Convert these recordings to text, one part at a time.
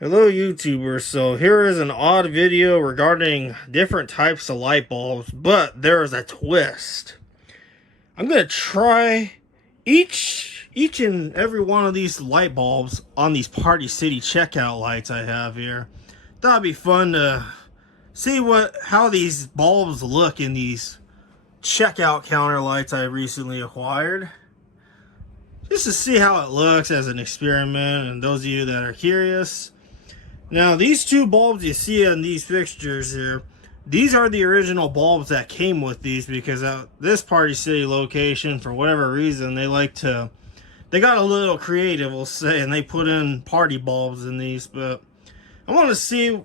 Hello YouTubers, so here is an odd video regarding different types of light bulbs, but there is a twist. I'm going to try each and every one of these light bulbs on these Party City checkout lights I have here. Thought it'd be fun to see how these bulbs look in these checkout counter lights I recently acquired. Just to see how it looks as an experiment, and those of you that are curious. Now, these two bulbs you see on these fixtures here, these are the original bulbs that came with these, because at this Party City location, for whatever reason, they got a little creative, we'll say, and they put in party bulbs in these. But I want to see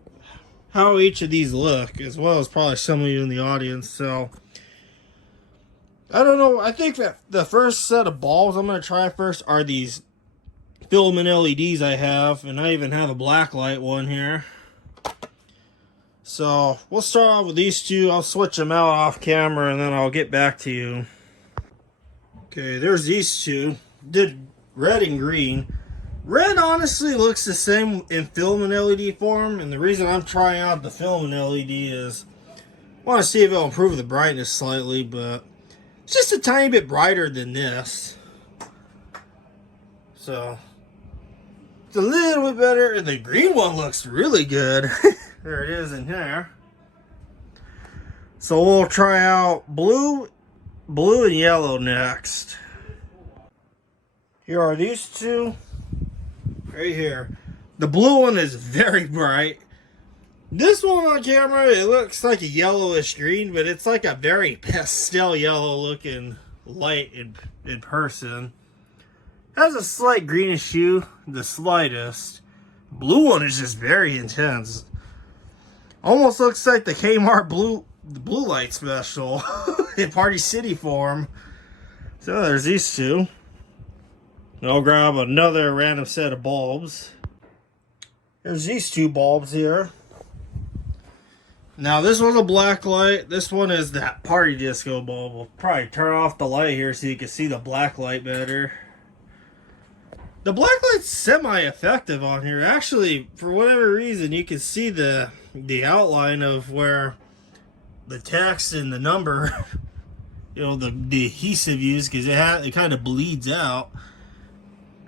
how each of these look, as well as probably some of you in the audience. So, I don't know, I think that the first set of bulbs I'm going to try first are these filament LEDs I have, and I even have a blacklight one here. So we'll start off with these two. I'll switch them out off camera and then I'll get back to you. Okay, there's these two. Did red and green. Red honestly looks the same in filament LED form, and the reason I'm trying out the filament LED is I want to see if it'll improve the brightness slightly, but it's just a tiny bit brighter than this. So it's a little bit better, and the green one looks really good. There it is in here. So we'll try out blue and yellow next. Here are these two right here. The blue one is very bright. This one on camera, it looks like a yellowish green, but it's like a very pastel yellow looking light in person. Has a slight greenish hue, the slightest. Blue one is just very intense. Almost looks like the Kmart blue light special in Party City form. So there's these two. I'll grab another random set of bulbs. There's these two bulbs here. Now this one's a black light. This one is that party disco bulb. We'll probably turn off the light here so you can see the black light better. The blacklight's semi-effective on here. Actually, for whatever reason, you can see the outline of where the text and the number, you know, the adhesive used, because it kind of bleeds out.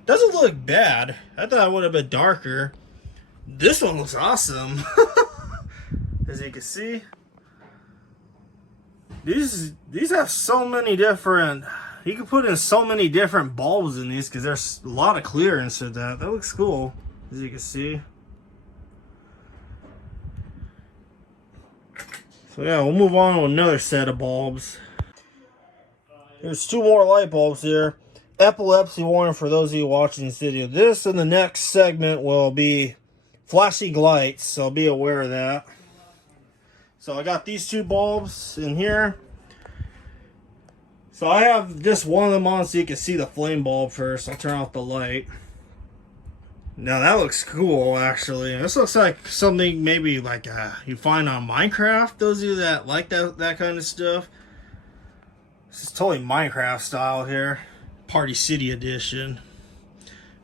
Doesn't look bad. I thought it would have been darker. This one looks awesome. As you can see, these have so many different. You can put in so many different bulbs in these because there's a lot of clearance to that. That looks cool, as you can see. So yeah, we'll move on to another set of bulbs. There's two more light bulbs here. Epilepsy warning for those of you watching this video. This and the next segment will be flashing lights, so be aware of that. So I got these two bulbs in here. So I have just one of them on so you can see the flame bulb first. I'll turn off the light. Now that looks cool, actually. This looks like something maybe like you find on Minecraft. Those of you that like that kind of stuff. This is totally Minecraft style here. Party City edition.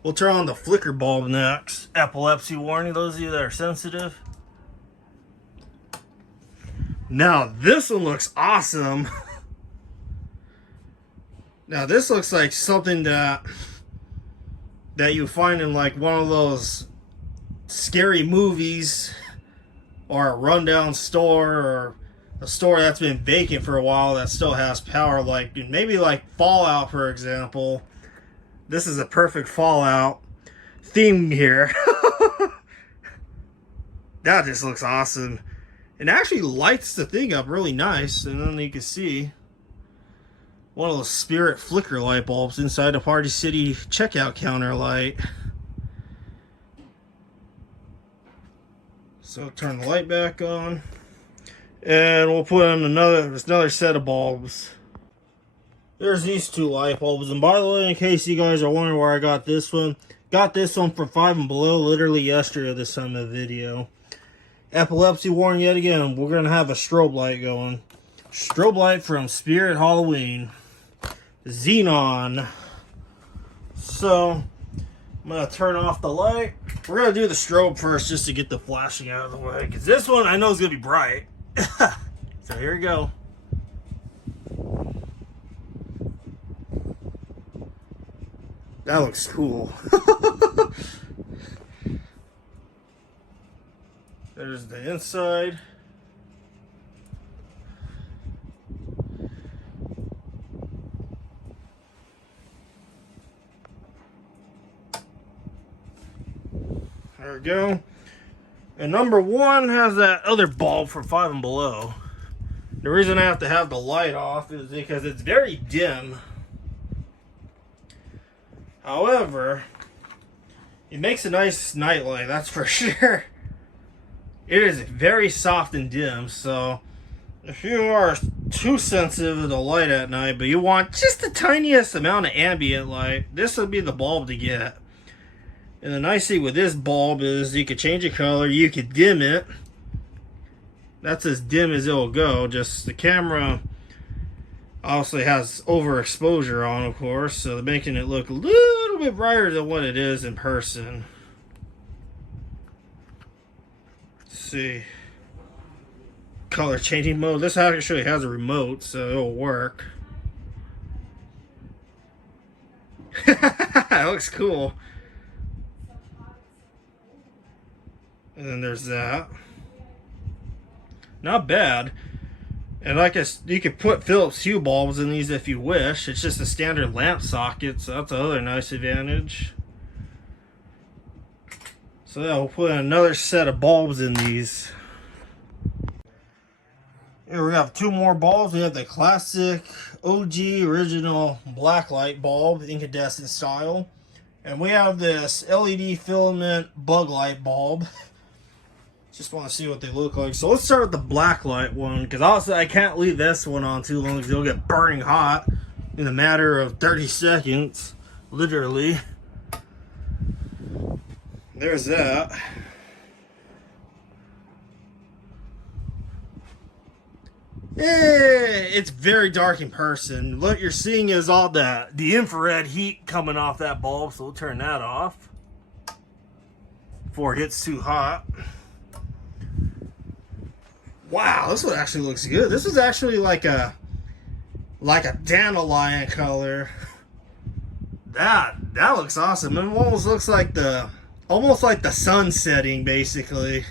We'll turn on the flicker bulb next. Epilepsy warning, those of you that are sensitive. Now this one looks awesome. Now this looks like something that you find in like one of those scary movies, or a rundown store, or a store that's been vacant for a while that still has power, like maybe like Fallout, for example. This is a perfect Fallout theme here. That just looks awesome. It actually lights the thing up really nice, and then you can see one of those spirit flicker light bulbs inside a Party City checkout counter light. So turn the light back on, and we'll put in another set of bulbs. There's these two light bulbs, and by the way, in case you guys are wondering where I got this one from Five and Below literally yesterday this time of the video. Epilepsy warning yet again. We're gonna have a strobe light going. Strobe light from Spirit Halloween. Xenon. So I'm gonna turn off the light. We're gonna do the strobe first just to get the flashing out of the way, because this one I know is gonna be bright. So here we go. That looks cool. There's the inside. There we go. And number one has that other bulb for 5 and below. The reason I have to have the light off is because it's very dim. However, it makes a nice night light, that's for sure. It is very soft and dim, so if you are too sensitive to the light at night, but you want just the tiniest amount of ambient light, this would be the bulb to get. And the nice thing with this bulb is you could change the color, you could dim it. That's as dim as it will go. Just the camera obviously has overexposure on, of course, so making it look a little bit brighter than what it is in person. Let's see. Color changing mode. This actually has a remote, so it'll work. That looks cool. And then there's that. Not bad. And like you could put Phillips Hue bulbs in these if you wish. It's just a standard lamp socket, so that's another nice advantage. So yeah, we'll put another set of bulbs in these. Here we have 2 more bulbs. We have the classic OG original blacklight bulb, incandescent style. And we have this LED filament bug light bulb. Just want to see what they look like. So let's start with the blacklight one, because obviously I can't leave this one on too long because it'll get burning hot in a matter of 30 seconds. Literally. There's that. It's very dark in person. What you're seeing is all the infrared heat coming off that bulb, so we'll turn that off before it gets too hot. Wow, this one actually looks good. This is actually like a dandelion color. That looks awesome. It almost looks like the sun setting, basically.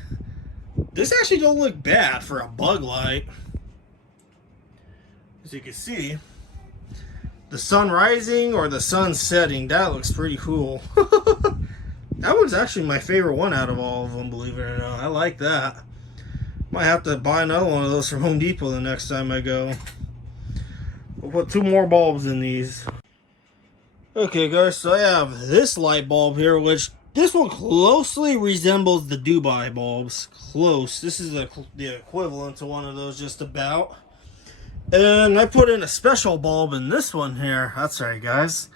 This actually don't look bad for a bug light. As you can see, the sun rising or the sun setting, that looks pretty cool. That one's actually my favorite one out of all of them, believe it or not. I like that. Might have to buy another one of those from Home Depot the next time I go. We'll put 2 more bulbs in these. Okay guys, so I have this light bulb here, which this one closely resembles the Dubai bulbs. Close. This is the equivalent to one of those, just about. And I put in a special bulb in this one here. That's right, guys.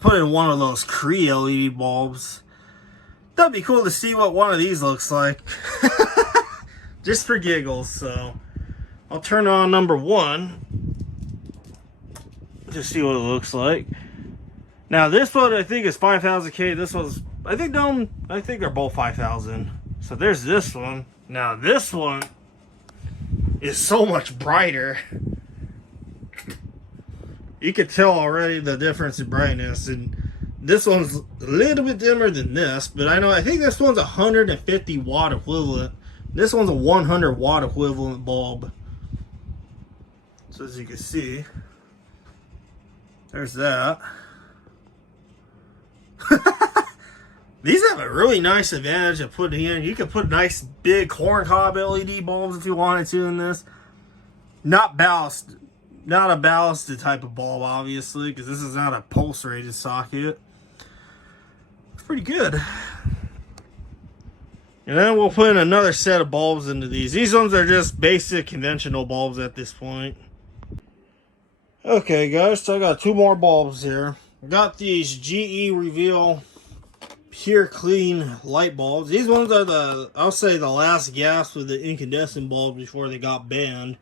Put in one of those Cree LED bulbs. That'd be cool to see what one of these looks like. Just for giggles, so I'll turn on number 1 to see what it looks like. Now this one I think is 5000K. This one's I think they're both 5000. So there's this one. Now this one is so much brighter. You can tell already the difference in brightness, and this one's a little bit dimmer than this, but I think this one's 150 watt equivalent. This one's a 100 watt equivalent bulb. So as you can see, there's that. These have a really nice advantage of putting in. You can put nice big corncob LED bulbs if you wanted to in this. Not a ballasted type of bulb, obviously, because this is not a pulse rated socket. It's pretty good. And then we'll put in another set of bulbs into these. These ones are just basic conventional bulbs at this point. Okay guys, so I got 2 more bulbs here. I got these GE Reveal Pure Clean light bulbs. These ones are I'll say the last gasp of the incandescent bulbs before they got banned.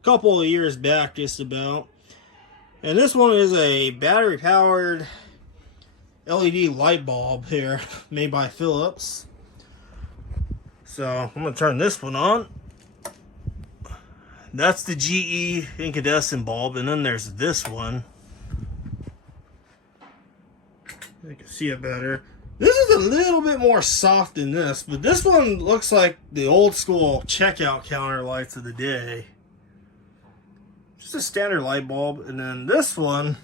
A couple of years back, just about. And this one is a battery powered LED light bulb here made by Philips. So I'm gonna turn this one on. That's the GE incandescent bulb, and then there's this one. You can see it better. This is a little bit more soft than this, but this one looks like the old school checkout counter lights of the day. Just a standard light bulb. And then this one,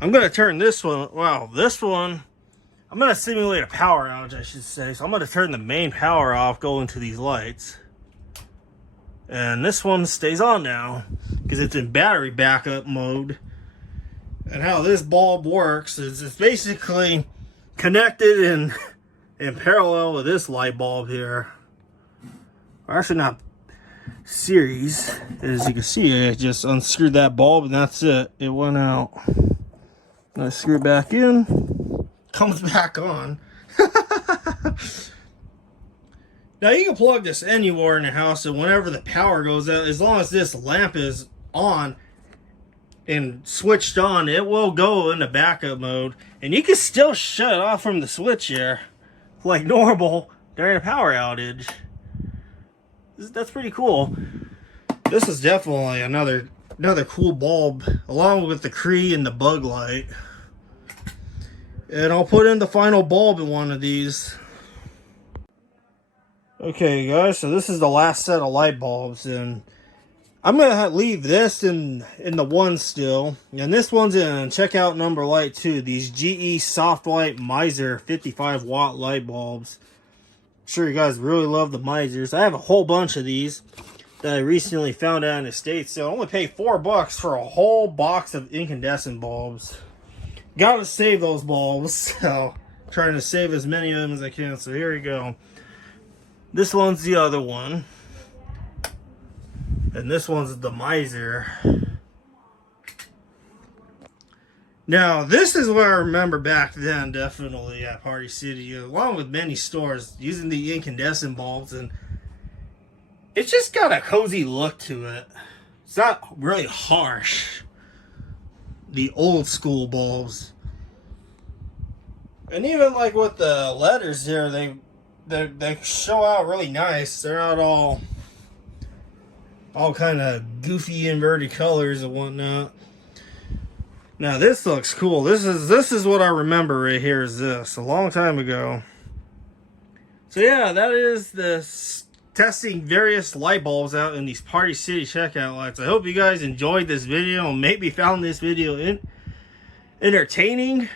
I'm going to turn this one, wow, this one, I'm going to simulate a power outage, I should say. So I'm going to turn the main power off, go into these lights. And this one stays on now because it's in battery backup mode. And how this bulb works is it's basically connected in parallel with this light bulb here. Or actually not series. As you can see, I just unscrewed that bulb and that's it. It went out. I screw it back in. Comes back on. Now you can plug this anywhere in the house, and whenever the power goes out, as long as this lamp is on and switched on, it will go into backup mode, and you can still shut it off from the switch here like normal during a power outage. That's pretty cool. This is definitely another cool bulb, along with the Cree and the bug light. And I'll put in the final bulb in one of these. Okay guys, so this is the last set of light bulbs, and I'm gonna leave this in the one still, and this one's in checkout number light 2. These GE Soft Light Miser 55 watt light bulbs. I'm sure you guys really love the Misers. I have a whole bunch of these that I recently found out in the States. So I only paid $4 for a whole box of incandescent bulbs. Gotta save those bulbs, so I'm trying to save as many of them as I can. So here we go. This one's the other one. And this one's the Miser. Now, this is what I remember back then, definitely at Party City, along with many stores, using the incandescent bulbs, and it's just got a cozy look to it. It's not really harsh. The old school bulbs. And even like with the letters here, they show out really nice. They're not all kind of goofy inverted colors and whatnot. Now this looks cool. This is what I remember right here. Is this a long time ago? So yeah, that is this testing various light bulbs out in these Party City checkout lights. I hope you guys enjoyed this video and maybe found this video entertaining.